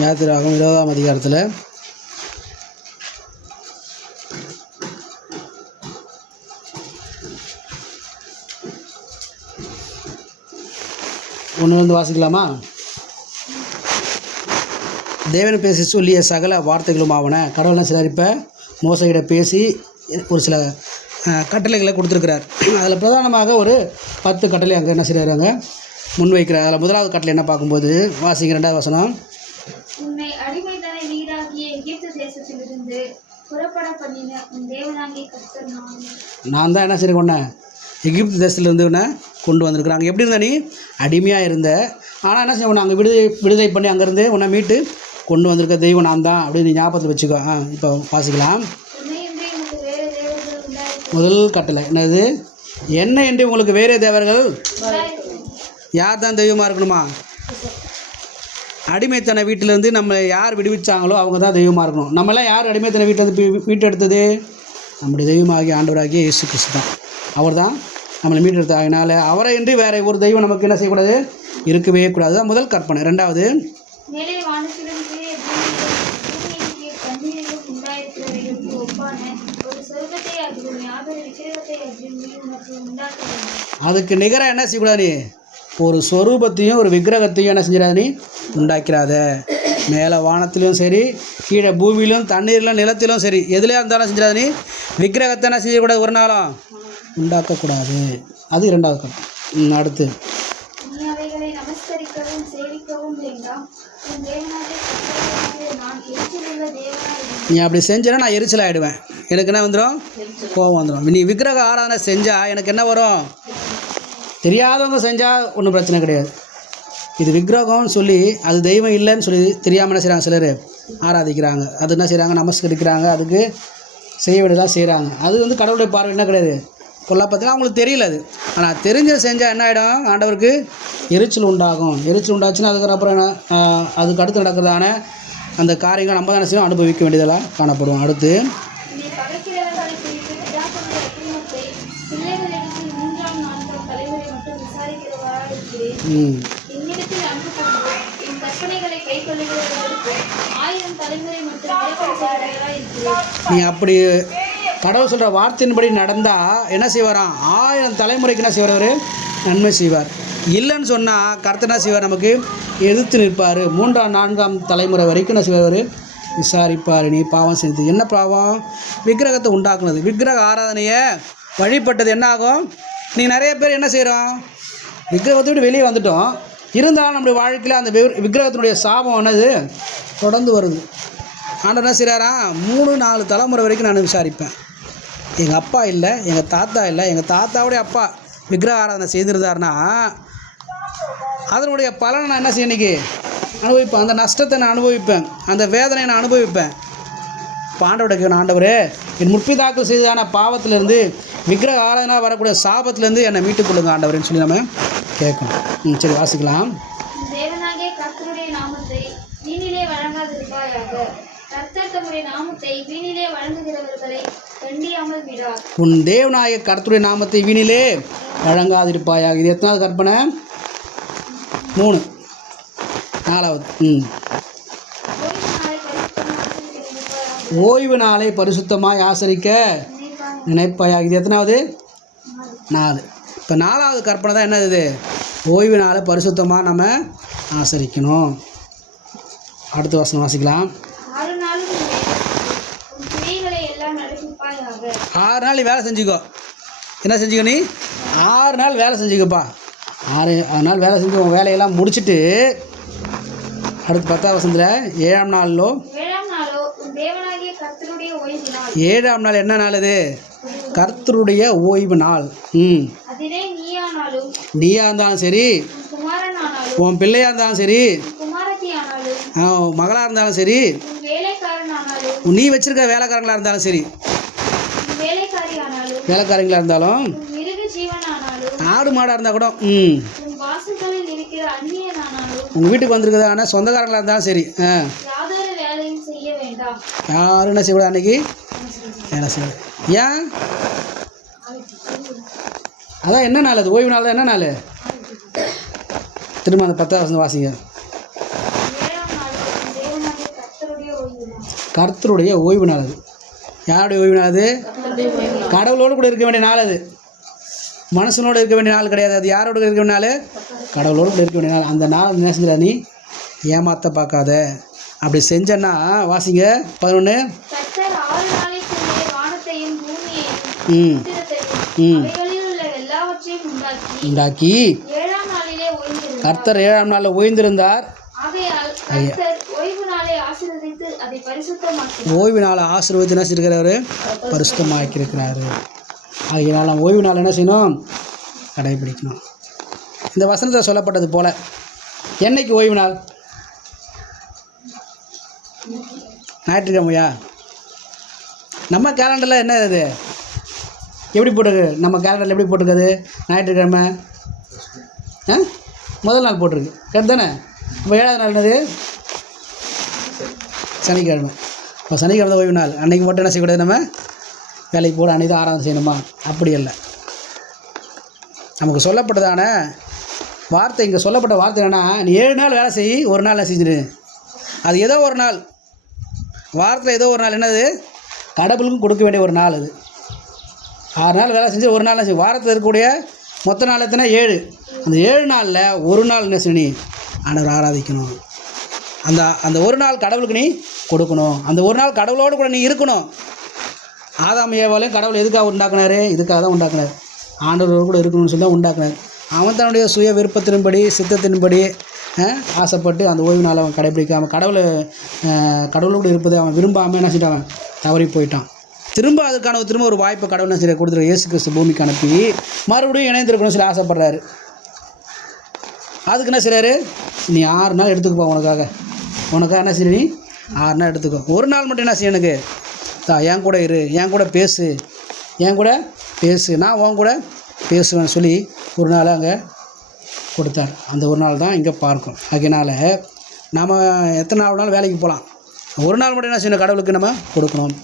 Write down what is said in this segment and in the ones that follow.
யாத்திராகமம் 20ஆம் அதிகாரத்தில் 1 வாசிக்கலாமா? தேவன் பேசி சொல்லிய சகல வார்த்தைகளும் ஆவன. கடவுள்னா சிலர் இப்போ மோசையிட பேசி ஒரு சில கட்டளைகளை கொடுத்துருக்கிறார். அதில் பிரதானமாக ஒரு 10 கட்டளை அங்கே என்ன செய்கிறாங்க முன்வைக்கிறார். அதில் முதலாவது கட்டளை என்ன பார்க்கும்போது வாசிங்க 2வது வசனம். உன்னை அடிமைத்தன வீடாகிய எகிப்து தேசத்திலிருந்து புறப்பட பண்ணின உன் தேவனாகிய கர்த்தர் நான் தான் என்ன செய்ய கொண்டேன்? எகிப்து தேசத்துலேருந்து உன்னை கொண்டு வந்திருக்கிறாங்க. எப்படி இருந்த நீ அடிமையாக இருந்த, ஆனால் என்ன செய்ய அங்கே விடுதலை பண்ணி அங்கேருந்து உன்னை மீட்டு கொண்டு வந்திருக்க தெய்வம் நான் தான் அப்படின்னு நீ ஞாபகத்தில் வச்சுக்கோ. இப்போ வாசிக்கலாம். முதல் கட்டளை என்னது? என்ன என்று உங்களுக்கு வேறே தேவர்கள்? யார் தான் தெய்வமாக இருக்கணுமா? அடிமைத்தன வீட்டிலேருந்து நம்ம யார் விடுவிச்சாங்களோ அவங்க தான் தெய்வமாக இருக்கணும். நம்மளாம் யார் அடிமைத்தன வீட்டிலேருந்து மீட்டு எடுத்தது? நம்முடைய தெய்வமாகிய ஆண்டவராகிய இயேசு கிறிஸ்து தான். அவர் தான் நம்மளை மீட்டு எடுத்த. அதனால் அவரை என்று வேறு ஒரு தெய்வம் நமக்கு என்ன செய்யக்கூடாது? இருக்கவே கூடாது. தான் முதல் கற்பனை. 2வது அதுக்கு நிகராக என்ன செய்யக்கூடாது? நீ ஒரு சொரூபத்தையும் ஒரு விக்கிரகத்தையும் என்ன செஞ்சிடாது? நீ உண்டாக்கிறாத. மேலே வானத்திலும் சரி, கீழே பூமியிலும், தண்ணீரிலும், நிலத்திலும் சரி, எதுலையா இருந்தாலும் செஞ்சிடாது. நீ விக்கிரகத்தை என்ன செய்யக்கூடாது? ஒரு நாளும் உண்டாக்கக்கூடாது. அது 2வது கட்டம். அடுத்து நீ அப்படி செஞ்சேன்னா நான் எரிச்சல் ஆகிடுவேன். எனக்கு என்ன வந்துடும்? கோபம் வந்துடும். நீ விக்கிரக ஆராதனை செஞ்சால் எனக்கு என்ன வரும்? தெரியாதவங்க செஞ்சால் ஒன்றும் பிரச்சனை கிடையாது. இது விக்கிரகம்னு சொல்லி அது தெய்வம் இல்லைன்னு சொல்லி தெரியாமல் என்ன செய்கிறாங்க? சிலர் ஆராதிக்கிறாங்க. அது என்ன செய்கிறாங்க? நமஸ்கரிக்கிறாங்க. அதுக்கு செய்ய வேண்டியதான் செய்கிறாங்க. அது கடவுளுடைய பார்வை என்ன கிடையாது? கொல்லாப்பத்தில் அவங்களுக்கு தெரியல. அது ஆனால் தெரிஞ்ச செஞ்சால் என்ன ஆகிடும்? ஆண்டவருக்கு எரிச்சல் உண்டாகும். எரிச்சல் உண்டாச்சுன்னா அதுக்கப்புறம் என்ன? அதுக்கு அடுத்து நடக்கிறதான அந்த காரியங்கள் நம்ம தானே செய்யணும், அனுபவிக்க வேண்டியதெல்லாம் காணப்படும். அடுத்து நீ அப்படி கடவுள் சொல்கிற வார்த்தையின்படி நடந்தால் என்ன செய்வாராம்? 1000 தலைமுறைக்கு என்ன செய்வார்? அவர் நன்மை செய்வார். இல்லைன்னு சொன்னால் கர்த்தர் என்ன செய்வார்? நமக்கு எதிர்த்து நிற்பார். 3ஆம் 4ஆம் தலைமுறை வரைக்கும் என்ன செய்வார்? விசாரிப்பார். நீ பாவம் செய்து என்ன பாவம்? விக்கிரகத்தை உண்டாக்குனது, விக்கிரக ஆராதனையை வழிபட்டது. என்ன ஆகும்? நீ நிறைய பேர் என்ன செய்கிறோம்? விக்கிரகத்தை விட்டு வெளியே வந்துட்டோம். இருந்தாலும் நம்முடைய வாழ்க்கையில் அந்த விக்கிரகத்தினுடைய சாபம் என்னது தொடர்ந்து வருது. ஆண்டவர் என்ன செய்கிறாராம்? 3-4 தலைமுறை வரைக்கும் நான் விசாரிப்பேன். எங்கள் அப்பா இல்லை, எங்கள் தாத்தா இல்லை, எங்கள் தாத்தாவுடைய அப்பா விக்கிரக ஆராதனை செய்திருந்தாருன்னா அதனுடைய பலனை நான் என்ன செய்ய இன்றைக்கி அனுபவிப்பேன். அந்த நஷ்டத்தை நான் அனுபவிப்பேன். அந்த வேதனையை நான் அனுபவிப்பேன். இப்போ ஆண்டவர்கிட்ட கேட்கணும், ஆண்டவரே என் முற்பிதாக்கள் செய்ததான பாவத்திலேருந்து விக்கிரக ஆராதனை வரக்கூடிய சாபத்திலேருந்து என்னை மீட்டுக் கொள்ளுங்க ஆண்டவரேன்னு சொல்லி நம்ம கேட்கணும். சரி வாசிக்கலாம். உன் தேவனாகிய கர்த்தருடைய நாமத்தை வீணிலே வழங்காதிருப்பாயாக. இது எத்தனாவது கற்பனை? 3. 4வது. ஓய்வு நாளை பரிசுத்தமாய் ஆசரிக்க நினைப்பாயாக. இது எத்தனாவது? 4. இப்போ 4வது கற்பனை தான் என்னது? ஓய்வு நாளை பரிசுத்தமாக நம்ம ஆசரிக்கணும். அடுத்த வசனம் வாசிக்கலாம். 6 நாள் வேலை செஞ்சுக்கோ. என்ன செஞ்சுக்கோ? நீ 6 நாள் வேலை செஞ்சுக்கப்பா. 6 நாள் வேலை செஞ்சு உன் வேலையெல்லாம் முடிச்சுட்டு அடுத்து 10ஆம் வசனத்தில் 7ஆம் நாளோ 7ஆம் நாள் என்ன நாள்? அது கர்த்தருடைய ஓய்வு நாள். நீயா இருந்தாலும் சரி, உன் பிள்ளையாக இருந்தாலும் சரி, மகளாக இருந்தாலும் சரி, நீ வச்சிருக்க வேலைக்காரங்களாக இருந்தாலும் சரி, வேலைக்காரங்களாக இருந்தாலும், ஆடு மாடாக இருந்தால் கூட, உங்கள் வீட்டுக்கு வந்திருக்கிறதான சொந்தக்காரங்களாக இருந்தாலும் சரி, யாரும் என்ன செய்யக்கூடாது? அன்றைக்கி வேலை செய்யக்கூடாது. ஏன்? அதான் என்ன நாள்? அது ஓய்வு நாள் தான். என்ன நாள்? திரும்ப அந்த 10ஆம் வசனம் வாசிங்க. கர்த்தருடைய ஓய்வு நாள் அது. யாருடைய ஓய்வு நாள் அது? கடவுளோடு கூட இருக்க வேண்டிய நாள் அது. மனுஷனோடு இருக்க வேண்டிய நாள் கிடையாது. அது யாரோடு இருக்க வேண்டிய நாள்? கடவுளோடு கூட இருக்க வேண்டிய நாள். அந்த நாள் என்ன செஞ்சிட நீ ஏமாற்ற பார்க்காத. அப்படி செஞ்சேன்னா வாசிங்க 11. கர்த்தர் 6 நாளைக்குள்ளே வானத்தையும் பூமியையும் அவைகளில் உள்ள எல்லாவற்றையும் உண்டாக்கி 7ஆம் நாளிலே ஓய்ந்திருந்தார். கர்த்தர் 7ஆம் நாளில் ஓய்ந்திருந்தார். ஆகையால் கர்த்தர் ஓய்வு நாளை ஆசீர்வதித்து அதை பரிசுத்தமாக்கினார். ஓய்வு நாளை ஆசீர்வதித்து என்ன செய்கிறாரு? பரிசுத்தமாக்கி இருக்கிறாரு. ஆகையினால் நம்ம ஓய்வு நாள் என்ன செய்யணும்? கடைபிடிக்கணும். இந்த வசனத்தில் சொல்லப்பட்டது போல என்னைக்கு ஓய்வு நாள்? ஞாயிற்றுக்கிழமையா? நம்ம கேலண்டரில் என்ன இது எப்படி போட்டிருக்கு? நம்ம கேலண்டரில் எப்படி போட்டிருக்குது? ஞாயிற்றுக்கிழமை முதல் நாள் போட்டிருக்கு, கரெக்ட் தானே? இப்போ 7ஆவது நாள் என்னது? சனிக்கிழமை. இப்போ சனிக்கிழமை ஓய்வு நாள். அன்றைக்கி மட்டும் என்ன செய்யக்கூடாது? நம்ம வேலைக்கு போட அன்றைக்கி தான் ஆராதனை செய்யணுமா? அப்படி இல்லை. நமக்கு சொல்லப்பட்டதான வார்த்தை, இங்கே சொல்லப்பட்ட வார்த்தை என்னென்னா, நீ 7 நாள் வேலை செய், ஒரு நாள் என்ன செஞ்சிரு. அது ஏதோ ஒரு நாள், வாரத்தில் ஏதோ ஒரு நாள் என்னது? கடவுளுக்கும் கொடுக்க வேண்டிய ஒரு நாள் அது. 6 நாள் வேலை செஞ்சு ஒரு நாள் என்ன செய்யும்? வாரத்தில் இருக்கக்கூடிய மொத்த நாள் எத்தனை? 7. அந்த 7 நாளில் ஒரு நாள் என்ன செய்ய? நீ ஆண்டவர் ஆராதிக்கணும். அந்த ஒரு நாள் கடவுளுக்கு நீ கொடுக்கணும். அந்த ஒரு நாள் கடவுளோடு கூட நீ இருக்கணும். ஆதாம் ஏவாளையும் கடவுள் எதுக்காக உண்டாக்குனாரு? இதுக்காக தான் உண்டாக்குனார். ஆண்டவரோடு கூட இருக்கணும்னு சொல்லி தான் உண்டாக்குனார். அவன் தன்னுடைய சுய விருப்பத்தின்படி சித்தத்தின்படி ஆசைப்பட்டு அந்த ஓய்வு நாளை அவன் கடைபிடிக்காமல் கடவுளோடு இருப்பதை அவன் விரும்பாமல் என்ன செஞ்சான்? தவறி போயிட்டான். திரும்ப அதுக்கான ஒரு வாய்ப்பை கடவுள் என்ன செய்ய கொடுத்துரு? இயேசு கிறிஸ்து பூமிக்கு அனுப்பி மறுபடியும் இணைந்திருக்கணும்னு சொல்லி ஆசைப்படுறாரு. அதுக்கு என்ன செய்கிறாரு? நீ 6 நாள் எடுத்துக்கப்போ, உனக்காக என்ன செய்ய? நீ 6 நாள் எடுத்துக்கோ. ஒரு நாள் மட்டும் என்ன செய்ய? எனக்கு என் கூட இரு, என் கூட பேசு, நான் உன் கூட பேசுவேன்னு சொல்லி ஒரு நாள் அங்கே கொடுத்தார். அந்த ஒரு நாள் தான் இங்கே பார்க்கும். அதனால் நம்ம எத்தனை நாள் வேணாலும் வேலைக்கு போகலாம். ஒரு நாள் மட்டும் என்ன செய்யணும்? கடவுளுக்கு நம்ம கொடுக்கணும்.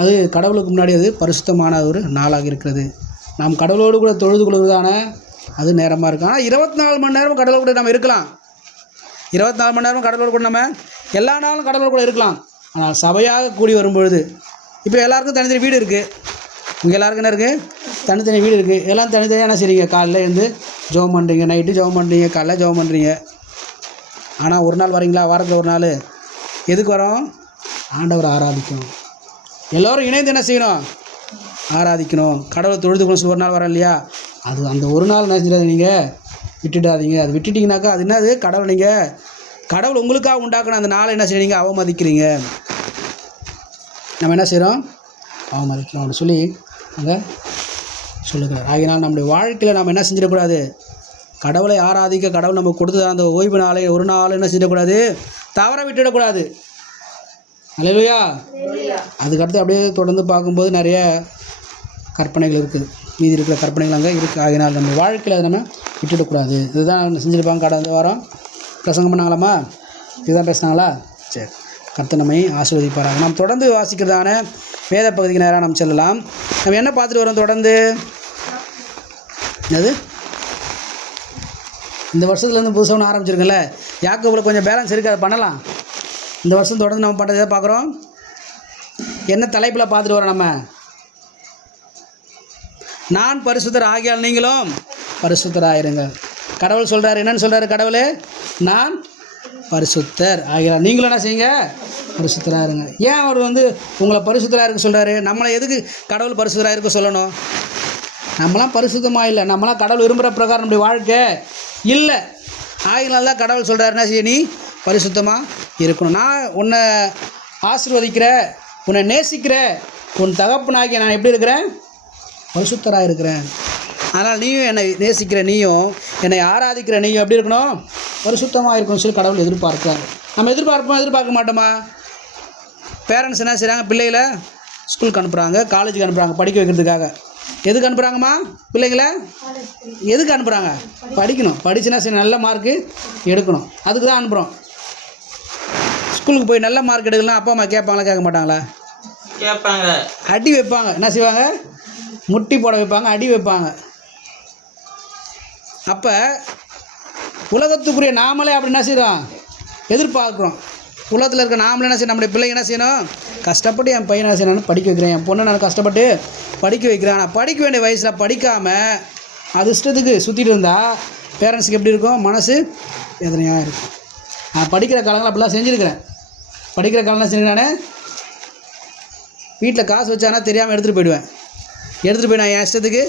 அது கடவுளுக்கு முன்னாடி அது பரிசுத்தமான ஒரு நாளாக இருக்கிறது. நாம் கடவுளோடு கூட தொழுது கொள்வதான அது நேரமாக இருக்கும். ஆனால் 24 மணி நேரமும் கடவுளோடு கூட நம்ம இருக்கலாம். 24 மணி நேரமும் கடவுளோடு கூட நம்ம எல்லா நாளும் கடவுளோடு கூட இருக்கலாம். ஆனால் சபையாக கூடி வரும்பொழுது, இப்போ எல்லாருக்கும் தனித்தனி வீடு இருக்குது. இங்கே எல்லாருக்கும் என்ன இருக்குது? தனித்தனி வீடு இருக்குது. எல்லாம் தனித்தனியாக என்ன செய்றீங்க? காலையில் எழுந்து ஜெபம் பண்ணுறீங்க, நைட்டு ஜெபம் பண்ணுறீங்க, காலைல ஜெபம் பண்ணுறீங்க. ஆனால் ஒரு நாள் வரீங்களா? வாரத்தில் ஒரு நாள் எதுக்கு வரோம்? ஆண்டவர் ஆராதிக்கணும். எல்லோரும் இணைந்து என்ன செய்யணும்? ஆராதிக்கணும். கடவுளை தொழுதுக்கணும் சொல்லி ஒரு நாள் வரோம் இல்லையா? அது அந்த ஒரு நாள் என்ன செஞ்சாது? நீங்கள் விட்டுடாதீங்க. அது விட்டுட்டிங்கனாக்கா அது என்னது? கடவுள் உங்களுக்காக உண்டாக்கணும் அந்த நாளை என்ன செய்றீங்க? அவமதிக்கிறீங்க. நம்ம என்ன செய்கிறோம்? அவமதிக்கிறோம் அப்படின்னு சொல்லி அங்கே சொல்லுகிறார். ஆகினால் நம்முடைய வாழ்க்கையில் நம்ம என்ன செஞ்சிடக்கூடாது? கடவுளை ஆராதிக்க கடவுள் நமக்கு கொடுத்தது அந்த ஓய்வு நாளை ஒரு நாள் என்ன செய்யக்கூடாது? தவற விட்டுடக்கூடாது. அல்லேலூயா. அதுக்கடுத்து அப்படியே தொடர்ந்து பார்க்கும்போது நிறைய கற்பனைகள் இருக்குது. மீதி இருக்கிற கற்பனைகள் அங்கே இருக்குது. ஆகினால் நம்ம வாழ்க்கையில் அதை நம்ம விட்டுடக்கூடாது. இதுதான் செஞ்சுருப்பாங்க. கடந்த வாரம் பிரசங்கம் பண்ணாங்களாம்மா? இதுதான் பேசினாங்களா? சரி, கர்த்தர் நம்மை ஆசீர்வதிப்பாராங்க. நாம் தொடர்ந்து வாசிக்கிறதான வேத பகுதிக்கு நேராக நம்ம செல்லலாம். நம்ம என்ன பார்த்துட்டு வரோம் தொடர்ந்து? அது இந்த வருஷத்துலேருந்து புதுசாக ஒன்று ஆரம்பிச்சிருக்கேன்ல, யாக்கோபில் கொஞ்சம் பேலன்ஸ் இருக்குது, அதை பண்ணலாம். இந்த வருஷம் தொடர்ந்து நம்ம பண்ணுறதை பார்க்குறோம். என்ன தலைப்பில் பார்த்துட்டு வரோம்? நம்ம நான் பரிசுத்தர் ஆகியால் நீங்களும் பரிசுத்தராயிருங்க. கடவுள் சொல்கிறார். என்னன்னு சொல்கிறாரு கடவுள்? நான் பரிசுத்தர் ஆகியால் நீங்களும் என்ன செய்யுங்க? பரிசுத்தராக இருங்க. ஏன் அவர் உங்களை பரிசுத்தராக இருக்க சொல்கிறாரு? நம்மளை எதுக்கு கடவுள் பரிசுத்தராக இருக்க சொல்லணும்? நம்மளாம் பரிசுத்தமாக இல்லை. நம்மளாம் கடவுள் விரும்புகிற பிரகாரம் நம்முடைய வாழ்க்கை இல்லை. ஆகினால தான் கடவுள் சொல்கிறார், என்ன செய்ய? நீ பரிசுத்தமாக இருக்கணும். நான் உன்னை ஆசீர்வதிக்கிற, உன்னை நேசிக்கிற உன் தகப்பனாகிய நான் எப்படி இருக்கிறேன்? பரிசுத்தராக இருக்கிறேன். அதனால் நீயும் என்னை நேசிக்கிற, நீயும் என்னை ஆராதிக்கிற நீயும் எப்படி இருக்கணும்? பரிசுத்தமாக இருக்கணும்னு சொல்லி கடவுள் எதிர்பார்க்கிறார். நம்ம எதிர்பார்க்க மாட்டோமா? பேரண்ட்ஸ் என்ன செய்கிறாங்க? பிள்ளைகளை ஸ்கூலுக்கு அனுப்புகிறாங்க, காலேஜுக்கு அனுப்புகிறாங்க படிக்க வைக்கிறதுக்காக. எதுக்கு அனுப்புகிறாங்கம்மா? பிள்ளைங்களை எதுக்கு அனுப்புகிறாங்க? படிக்கணும். படிச்சுன்னா சரி நல்ல மார்க்கு எடுக்கணும், அதுக்கு தான் அனுப்புகிறோம். ஸ்கூலுக்கு போய் நல்ல மார்க் எடுக்கலாம் அப்பா அம்மா கேட்பாங்களா? கேட்க மாட்டாங்களா? கேட்பாங்க. அடி வைப்பாங்க. என்ன செய்வாங்க? முட்டி போட வைப்பாங்க, அடி வைப்பாங்க. அப்போ உலகத்துக்குரிய நாமளே அப்படி என்ன செய்கிறோம்? எதிர்பார்க்குறோம். உலகத்தில் இருக்க நாமளும் என்ன செய்யணும், நம்முடைய பிள்ளைங்க என்ன செய்யணும், கஷ்டப்பட்டு என் பையனை என்ன செய்யணும் படிக்க வைக்கிறேன், என் பொண்ணை நான் கஷ்டப்பட்டு படிக்க வைக்கிறேன். ஆனால் படிக்க வேண்டிய வயசில் படிக்காமல் அது இஷ்டத்துக்கு சுற்றிட்டு இருந்தால் பேரண்ட்ஸுக்கு எப்படி இருக்கும், மனசு வேதனையாக இருக்கும். நான் படிக்கிற காலங்கள் அப்படிலாம் செஞ்சுருக்கிறேன். படிக்கிற காலம்லாம் செஞ்சுருக்கேன். வீட்டில் காசு வச்சானா தெரியாமல் எடுத்துகிட்டு போயிடுவேன். எடுத்துகிட்டு போய் நான் என் இஷ்டத்துக்கு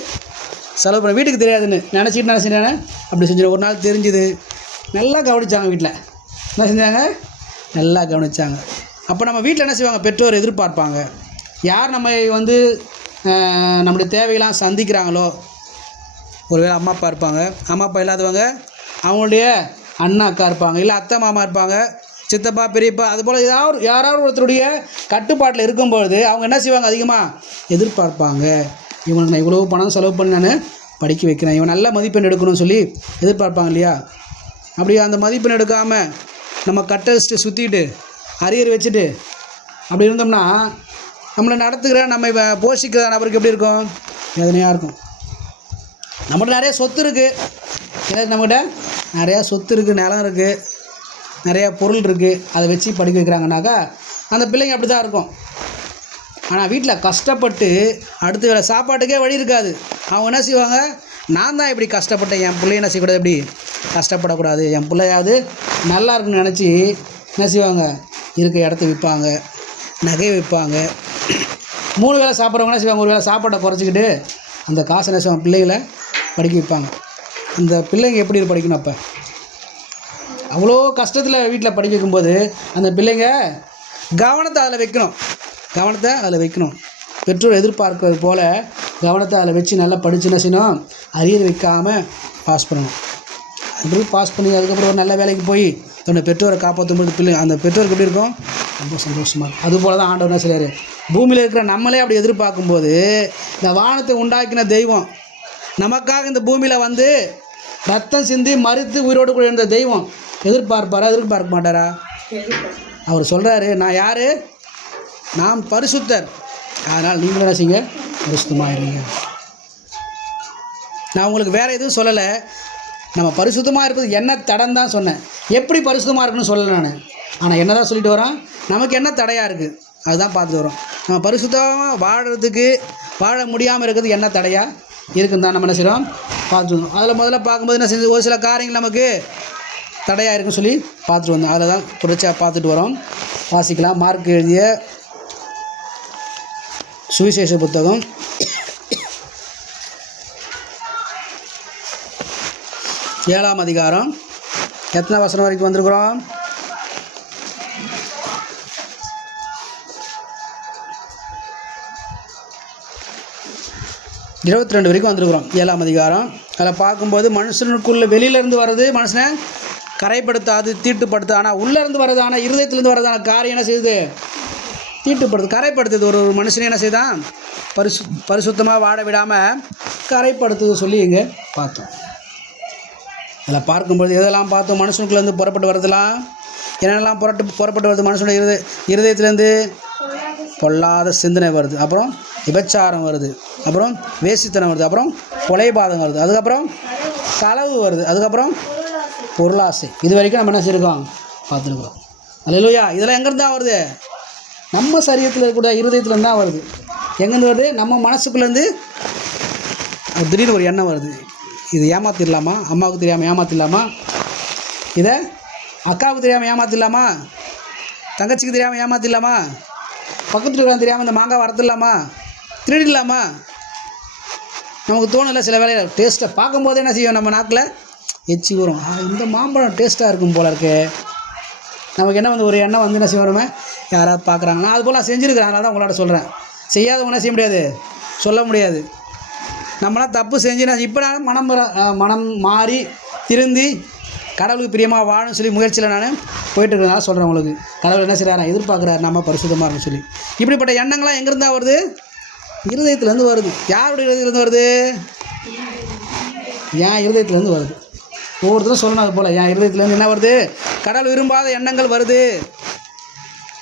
செலவு பண்ண, வீட்டுக்கு தெரியாதுன்னு நினச்சிட்டு நான் செஞ்சேன். அப்படி செஞ்சேன். ஒரு நாள் தெரிஞ்சுது, நல்லா கவனிச்சாங்க. வீட்டில் என்ன செஞ்சாங்க, நல்லா கவனிச்சாங்க. அப்போ நம்ம வீட்டில் என்ன செய்வாங்க, பெற்றோர் எதிர்பார்ப்பாங்க. யார் நம்ம வந்து நம்முடைய தேவையெல்லாம் சந்திக்கிறாங்களோ, ஒருவேளை அம்மா அப்பா இருப்பாங்க, அம்மா அப்பா இல்லாதவங்க அவங்களுடைய அண்ணா அக்கா இருப்பாங்க, இல்லை அத்தை மாமா இருப்பாங்க, சித்தப்பா பெரியப்பா, அதுபோல் யாராவது ஒருத்தருடைய கட்டுப்பாட்டில் இருக்கும்பொழுது அவங்க என்ன செய்வாங்க, அதிகமாக எதிர்பார்ப்பாங்க. இவனுக்கு நான் இவ்வளோ பணம் செலவு பண்ணி நான் படிக்க வைக்கிறேன், இவன் நல்ல மதிப்பெண் எடுக்கணும்னு சொல்லி எதிர்பார்ப்பாங்க இல்லையா? அப்படி அந்த மதிப்பெண் எடுக்காமல் நம்ம கட்டடிச்சுட்டு சுற்றிட்டு அரியர் வச்சுட்டு அப்படி இருந்தோம்னா நம்மளை நடத்துக்கிற நம்ம இப்போ போஷிக்கிற நபருக்கு எப்படி இருக்கும், வேதனையாக இருக்கும். நம்மகிட்ட நிறைய சொத்து இருக்குது, ஏதாவது நம்மகிட்ட நிறையா சொத்து இருக்குது, நிலம் இருக்குது, நிறையா பொருள் இருக்குது, அதை வச்சு படிக்க வைக்கிறாங்கனாக்கா அந்த பிள்ளைங்க அப்படி தான் இருக்கும். ஆனால் வீட்டில் கஷ்டப்பட்டு அடுத்த வேளை சாப்பாட்டுக்கே வழி இருக்காது. அவங்க என்ன செய்வாங்க, நான் தான் இப்படி கஷ்டப்பட்டேன், என் பிள்ளைய என்ன செய்யக்கூடாது, இப்படி கஷ்டப்படக்கூடாது, என் பிள்ளையாவது நல்லா இருக்குன்னு நினச்சி என்ன செய்வாங்க, இருக்க இடத்த விற்பாங்க, நகை விற்பாங்க. 3 வேளை சாப்பிட்றவங்க என்ன செய்வாங்க, ஒரு வேளை சாப்பாட்டை குறைச்சிக்கிட்டு அந்த காசை என்ன செய்வாங்க, பிள்ளைகளை படிக்க வைப்பாங்க. அந்த பிள்ளைங்க எப்படி படிக்கணும், அப்போ அவ்வளோ கஷ்டத்தில் வீட்டில் படிக்க வைக்கும்போது அந்த பிள்ளைங்க கவனத்தை அதில் வைக்கணும். பெற்றோர் எதிர்பார்க்கிறது போல் கவனத்தை அதில் வச்சு நல்லா படித்து என்ன செய்யணும், அரியர் வைக்காமல் பாஸ் பண்ணணும். அப்படி பாஸ் பண்ணி அதுக்கப்புறம் ஒரு நல்ல வேலைக்கு போய் தன்னோட பெற்றோரை காப்பாற்றும்போது பிள்ளை அந்த பெற்றோருக்கு எப்படி இருக்கும், ரொம்ப சந்தோஷமாக இருக்கும். அதுபோல் தான் ஆண்டவர் என்ன செய்றாரு, பூமியில் இருக்கிற நம்மளே அப்படி எதிர்பார்க்கும்போது இந்த வானத்தை உண்டாக்கின தெய்வம் நமக்காக இந்த பூமியில் வந்து ரத்தம் சிந்தி மறித்து உயிரோடு கூட இருந்த தெய்வம் எதிர்பார்க்க மாட்டாரா? அவர் சொல்கிறாரு, நான் யார், நான் பரிசுத்தர், அதனால் நீங்களும் என்ன செய்யுங்க, பரிசுத்தமாக இருங்க. நான் உங்களுக்கு வேறு எதுவும் சொல்லலை, நம்ம பரிசுத்தமாக இருப்பது என்ன தடம் தான் சொன்னேன். எப்படி பரிசுத்தமாக இருக்குன்னு சொல்லலை நான். ஆனால் என்ன தான் சொல்லிட்டு வரோம், நமக்கு என்ன தடையாக இருக்குது அதுதான் பார்த்துட்டு வரோம். நம்ம பரிசுத்தமாக வாழ முடியாமல் இருக்கிறது என்ன தடையாக இருக்குன்னு தான் நம்ம என்ன செய்கிறோம் பார்த்துட்டு வந்தோம். அதில் முதல்ல பார்க்கும்போது என்ன செஞ்சு ஒரு சில காரியங்கள் நமக்கு தடையாக இருக்குன்னு சொல்லி பார்த்துட்டு வந்தோம். அதில் தான் தொடர்ச்சியாக பார்த்துட்டு வரோம். வாசிக்கலாம். மார்க் எழுதிய சுவிசேஷ புத்தகம் 7ஆம் அதிகாரம் எத்தனை வசனம் வரைக்கும் வந்திருக்கிறோம், 22 வரைக்கும் வந்திருக்கிறோம். 7ஆம் அதிகாரம். அதில் பார்க்கும்போது மனுஷனுக்குள்ளே வெளியிலேருந்து வர்றது மனுஷனை கரைப்படுத்தாது, தீட்டுப்படுத்து. ஆனால் உள்ளேருந்து வர்றது, ஆனால் இருதயத்துலேருந்து வர்றதான காரியம் என்ன செய்யுது, தீட்டுப்படுத்து, கரைப்படுத்துது. ஒரு மனுஷனை என்ன செய்தான், பரிசுத்தமாக வாழ விடாமல் கரைப்படுத்துது சொல்லி இங்கே பார்த்தோம். அதில் பார்க்கும்போது எதெல்லாம் பார்த்தோம், மனுஷனுக்குள்ளேருந்து புறப்பட்டு வரதெல்லாம் என்னென்னலாம் புறப்பட்டு வருது, மனுஷனுடைய இருதயத்துலேருந்து பொல்லாத சிந்தனை வருது, அப்புறம் விபச்சாரம் வருது, அப்புறம் வேசித்தனம் வருது, அப்புறம் கொலைபாதகம் வருது, அதுக்கப்புறம் களவு வருது, அதுக்கப்புறம் பொருளாசை. இது வரைக்கும் நம்ம என்ன செய்யிருக்கோம் பார்த்துருக்கோம். அல்லேலூயா. இதெல்லாம் எங்கேருந்து தான் வருது, நம்ம சரீரத்தில் இருக்கக்கூடிய இருதயத்துலேருந்து தான் வருது. எங்கேருந்து வருது, நம்ம மனசுக்குள்ளேருந்து திடீர்னு ஒரு எண்ணம் வருது, இது ஏமாத்திடலாமா, அம்மாவுக்கு தெரியாமல் ஏமாத்திடலாமா, இதை அக்காவுக்கு தெரியாமல் ஏமாத்திடலாமா, தங்கச்சிக்கு தெரியாமல் ஏமாத்திடலாமா, பக்கத்தில் இருக்கிற தெரியாமல் இந்த மாங்காய் வளர்த்துடலாமா, திருடிடலாமா, நமக்கு தோணலை. சில வேலையில் டேஸ்ட்டை பார்க்கும்போது என்ன செய்யும், நம்ம நாக்கில் எச்சி வரும், இந்த மாம்பழம் டேஸ்ட்டாக இருக்கும் போல இருக்கு. நமக்கு என்ன வந்து ஒரு எண்ணம் வந்து என்ன செய்வோம், யாராவது பார்க்குறாங்கன்னா அது போல் நான் செஞ்சுருக்கிறேன், அதனால தான் உங்களோட சொல்கிறேன். செய்யாதவங்க என்ன செய்ய முடியாது, சொல்ல முடியாது. நம்மளாம் தப்பு செஞ்சு நான் இப்போ நான் மனம் மாறி திருந்தி கடவுளுக்கு பிரியமாக வாழணும்னு சொல்லி முயற்சியில் நான் போயிட்டுருக்கிறதுனால சொல்கிறேன் உங்களுக்கு. கடவுள் என்ன செய்கிறாரு, எதிர்பார்க்குறாரு நம்ம பரிசுத்தமாக இருக்குன்னு சொல்லி. இப்படிப்பட்ட எண்ணங்கள்லாம் எங்கேருந்தா வருது, இருதயத்துலேருந்து வருது. யாருடைய இருதயத்துலேருந்து வருது, என் இருதயத்துலேருந்து வருது. ஒவ்வொருத்தரும் சொல்லணும் அது போல், என் இருதயத்துலேருந்து என்ன வருது, கடவுள் விரும்பாத எண்ணங்கள் வருது.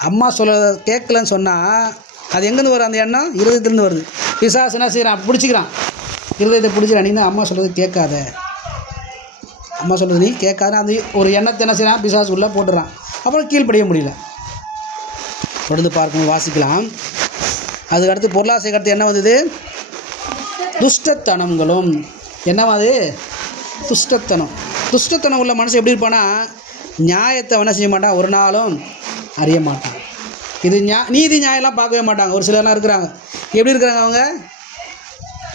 அம்மா சொல்ல கேட்கலன்னு சொன்னால் அது எங்கேருந்து வரும், அந்த எண்ணம் இருதயத்துலேருந்து வருது. பிசாசு என்ன செய்கிறான், பிடிச்சிக்கிறான், இருதயத்தை பிடிச்சிக்கிறான். நீ தான் அம்மா சொல்கிறது கேட்காத, அம்மா சொல்கிறது நீ கேட்காத, அந்த ஒரு எண்ணத்தை என்ன செய்கிறான் பிசாசு உள்ளே போட்டுறான். அப்புறம் கீழ்ப்படிய முடியல. தொடர்ந்து பார்க்கும்போது வாசிக்கலாம். அதுக்கு அடுத்து பொருளாசைக்கு அடுத்து என்ன வந்தது? துஷ்டத்தனங்களும். என்னவா அது? துஷ்டத்தனம். துஷ்டத்தனம் உள்ள மனுஷன் எப்படி இருப்பான்னா, நியாயத்தை என்ன செய்ய மாட்டான், ஒரு நாளும் அறிய மாட்டான். இது நீதி நியாயம்லாம் பார்க்கவே மாட்டாங்க. ஒரு சிலர்லாம் இருக்கிறாங்க. எப்படி இருக்கிறாங்க அவங்க?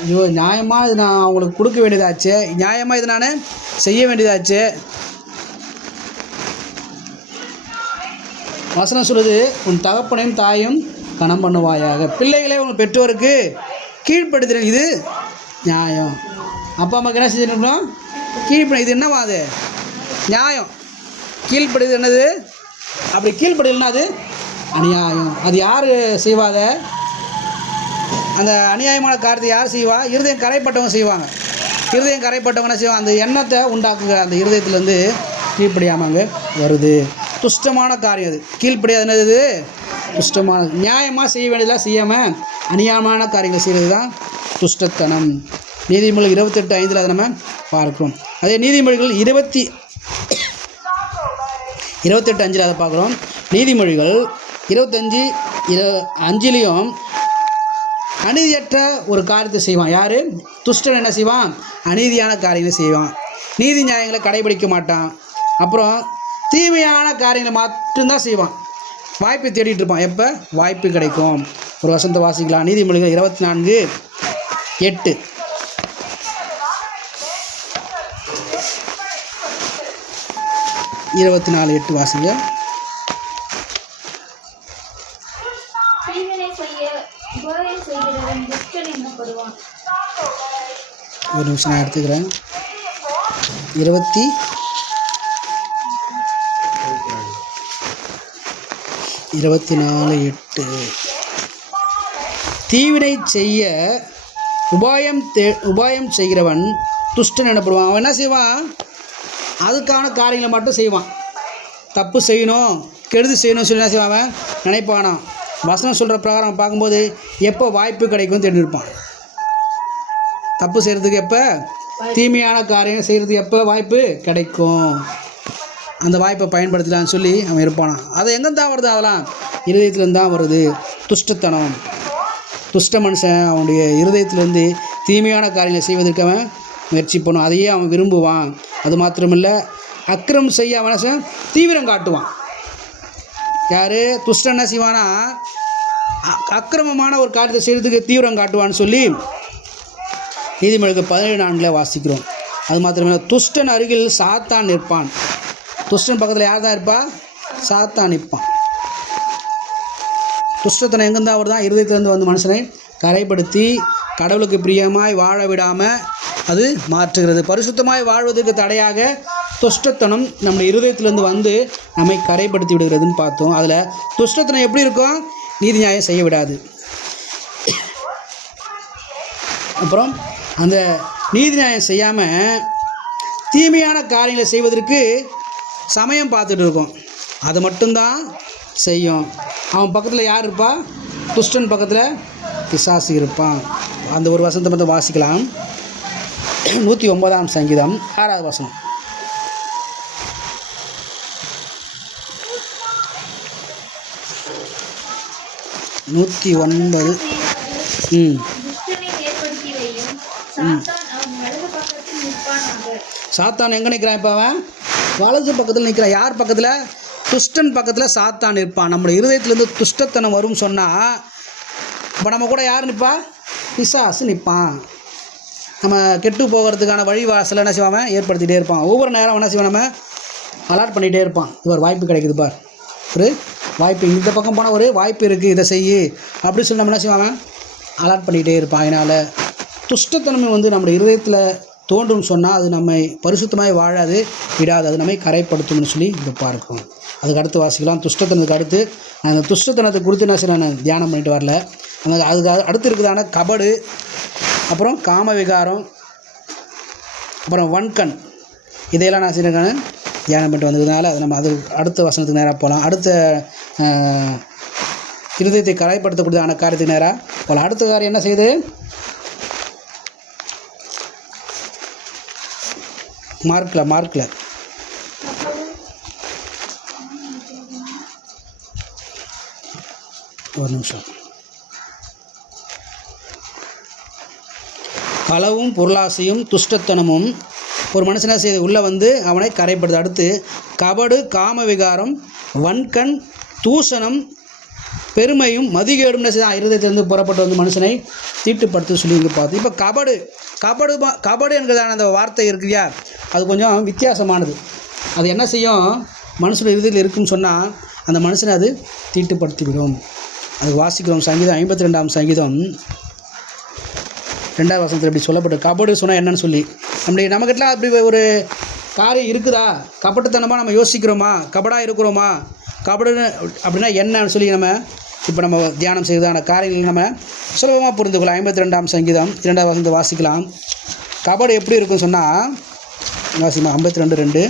ஐயோ, நியாயமாக இது நான் அவங்களுக்கு கொடுக்க வேண்டியதாச்சு, நியாயமாக இது நான் செய்ய வேண்டியதாச்சு. வசனம் சொல்லுது, உன் தகப்பனையும் தாயும் கனம் பண்ணுவாயாக, பிள்ளைகளே உங்கள் பெற்றோருக்கு கீழ்ப்படுத்துகிறேன், இது நியாயம். அப்பா அம்மாவுக்கு என்ன செஞ்சுருக்கணும்? கீழ்ப்படி. இது என்னவா அது? நியாயம். கீழ்ப்படுது என்னது? அப்படி கீழ்ப்படுதுன்னா அது அநியாயம். அது யார் செய்வாத? அந்த அநியாயமான காரியத்தை யார் செய்வா? இருதயம் கரைப்பட்டவங்க செய்வாங்க. இருதயம் கரைப்பட்டவங்க என்ன செய்வாங்க? அந்த எண்ணத்தை உண்டாக்குங்க. அந்த இருதயத்துலேருந்து கீழ்ப்படியாமங்க வருது. துஷ்டமான காரியம் அது. கீழ்ப்படியாது என்னது? துஷ்டமான. நியாயமாக செய்ய வேண்டியதெல்லாம் செய்யாமல் அநியாயமான காரியங்களை செய்கிறது தான் துஷ்டத்தனம். நீதிமொழிகள் 28:5 அதை நம்ம பார்க்கிறோம். அதே நீதிமொழிகள் 28:5 அதை பார்க்குறோம். நீதிமொழிகள் 25:5 அநீதியற்ற ஒரு காரியத்தை செய்வான். யார்? துஷ்டன் என்ன செய்வான்? அநீதியான காரியங்களை செய்வான். நீதி நியாயங்களை கடைபிடிக்க மாட்டான். அப்புறம் தீமையான காரியங்களை மட்டும்தான் செய்வான். வாய்ப்பை தேடிட்டு இருப்பான். எப்போ வாய்ப்பு கிடைக்கும்? ஒரு வசனத்தை வாசிக்கலாம். நீதிமொழிகள் 24:8. வாசிங்க. ஒரு நிமிஷம் நான் எடுத்துக்கிறேன். 24:8. தீவினை செய்ய உபாயம் செய்கிறவன் துஷ்டன் எனப்படுவான். அவன் என்ன செய்வான்? அதுக்கான காரியங்களை மட்டும் செய்வான். தப்பு செய்யணும், கெடுதி செய்யணும்னு சொல்லி என்ன செய்வான்? அவன் நினைப்பானா? வசனம் சொல்கிற பிரகாரம் பார்க்கும்போது எப்போ வாய்ப்பு கிடைக்கும்னு தெரிஞ்சிருப்பான். தப்பு செய்கிறதுக்கு எப்போ, தீமையான காரியம் செய்கிறதுக்கு எப்போ வாய்ப்பு கிடைக்கும், அந்த வாய்ப்பை பயன்படுத்தலான்னு சொல்லி அவன் இருப்பானா. அது எங்கேருந்தான் வருது? அதெல்லாம் இருதயத்துலேருந்து தான் வருது. துஷ்டத்தனம். துஷ்ட மனுஷன் அவனுடைய இருதயத்திலேருந்து தீமையான காரியங்களை செய்வதற்கு அவன் முயற்சி பண்ணுவான். அதையே அவன் விரும்புவான். அது மாத்திரமில்லை, அக்கிரமம் செய்ய மனுஷன் தீவிரம் காட்டுவான். யார்? துஷ்டன் என்ன செய்வானா? அக்கிரமமான ஒரு காரியத்தை செய்கிறதுக்கு தீவிரம் காட்டுவான்னு சொல்லி நீதிமொழிகள் 17:4 வாசிக்கிறோம். அது மாத்திரமில்லை, துஷ்டன் அருகில் சாத்தான் நிற்பான். துஷ்டன் பக்கத்தில் யார் தான் இருப்பா? சாத்தான் நிற்பான். துஷ்டத்தனை எங்கேருந்தா வருதான்? இருதயத்திலேருந்து வந்து மனுஷனை கரைப்படுத்தி கடவுளுக்கு பிரியமாய் வாழ விடாமல் அது மாற்றுகிறது. பரிசுத்தமாய் வாழ்வதற்கு தடையாக துஷ்டத்தனம் நம்ம இருதயத்திலேருந்து வந்து நம்மை கரைப்படுத்தி விடுகிறதுன்னு பார்த்தோம். அதில் துஷ்டத்தனம் எப்படி இருக்கும்? நீதி நியாயம் செய்ய விடாது. அப்புறம் அந்த நீதி நியாயம் செய்யாமல் தீமையான காரியங்களை செய்வதற்கு சமயம் பார்த்துட்டு இருக்கோம். அது மட்டும்தான் செய்யும். அவன் பக்கத்தில் யார் இருப்பா? துஷ்டன் பக்கத்தில் பிசாசு இருப்பான். அந்த ஒரு வசனத்தை மட்டும் வாசிக்கலாம். 109 சங்கீதம் 6வது வசனம். 109. சாத்தான் எங்கே நிற்கிறான்? இப்போ அவன் வலது பக்கத்தில் நிற்கிறான். யார் பக்கத்தில்? துஷ்டன் பக்கத்தில் சாத்தான் நிற்பான். நம்மளுடைய இருதயத்திலேருந்து துஷ்டத்தனம் வரும் சொன்னால் இப்போ நம்ம கூட யார் நிற்பா? பிசாசு நிற்பான். நம்ம கெட்டு போகிறதுக்கான வழிவாசலை என்ன செய்வான்? ஏற்படுத்திகிட்டே இருப்பான். ஒவ்வொரு நேரம் என்ன செய்வான்? நம்ம அலாட் பண்ணிகிட்டே இருப்பான். இது ஒரு வாய்ப்பு கிடைக்குது பார், ஒரு வாய்ப்பு, இந்த பக்கம் போனால் ஒரு வாய்ப்பு இருக்குது, இதை செய்யு அப்படி சொல்லி நம்ம என்ன செய்வான்? அலாட் பண்ணிகிட்டே இருப்பான். அதனால் துஷ்டத்தன்மை நம்முடைய இருதயத்தில் தோன்றும்னு சொன்னால் அது நம்மை பரிசுத்தமாய் வாழாது விடாது, அது நம்மை கரைப்படுத்தும்னு சொல்லி இதை பார்க்கணும். அதுக்கு அடுத்து வாசிக்கலாம். துஷ்டத்தனத்துக்கு அடுத்து அந்த துஷ்டத்தனத்தை குறித்து என்ன செய்ய நான் தியானம் பண்ணிட்டு வரல. அதுக்கு அடுத்து இருக்குதான கபடு, அப்புறம் காம விகாரம், அப்புறம் வன்கண், இதையெல்லாம் நான் செய்யறேன் தியானம் பண்ணிட்டு வந்ததுனால அது நம்ம அது அடுத்த வசனத்துக்கு நேராக போகலாம். அடுத்த இருதயத்தை கரைப்படுத்தக்கூடியதான காரியத்துக்கு நேராக போகலாம். அடுத்த காரியம் என்ன செய்யுது? மார்க்கில் ஒரு நிமிஷம். களவும் பொருளாசையும் துஷ்டத்தனமும் ஒரு மனுஷனை செய்து உள்ளே வந்து அவனை கரைப்படுது. அடுத்து கபடு, காம விகாரம், வன்கண், தூஷணம், பெருமையும் மதிகேடும் தான் இருதயத்திலிருந்து புறப்பட்டு வந்து மனுஷனை தீட்டுப்படுத்த சொல்லி இங்கே பார்த்து. இப்போ கபடு என்கிறதான அந்த வார்த்தை இருக்குல்லையா, அது கொஞ்சம் வித்தியாசமானது. அது என்ன செய்யும், மனுஷனுடைய இருதயத்தில் இருக்குன்னு சொன்னால் அந்த மனுஷனை அது தீட்டுப்படுத்திவிடும். அது வாசிக்கிறோம். சங்கீதம் 52ஆம் சங்கீதம் 2வது வசனத்தில் இப்படி சொல்லப்பட்டு கபடு சொன்னால் என்னன்னு சொல்லி நமக்கிட்டலாம் அப்படி ஒரு காரியம் இருக்குதா, கபட்டுத்தனமாக நம்ம யோசிக்கிறோமா, கபடாக இருக்கிறோமா, கபடுன்னு அப்படின்னா என்னன்னு சொல்லி நம்ம தியானம் செய்வதான காரியங்கள் நம்ம சுலபமாக புரிந்து கொள்ளலாம். 52ஆம் சங்கீதம் 2வது வசனத்தை வாசிக்கலாம். கபடு எப்படி இருக்குன்னு சொன்னால் வாசிமா 52:2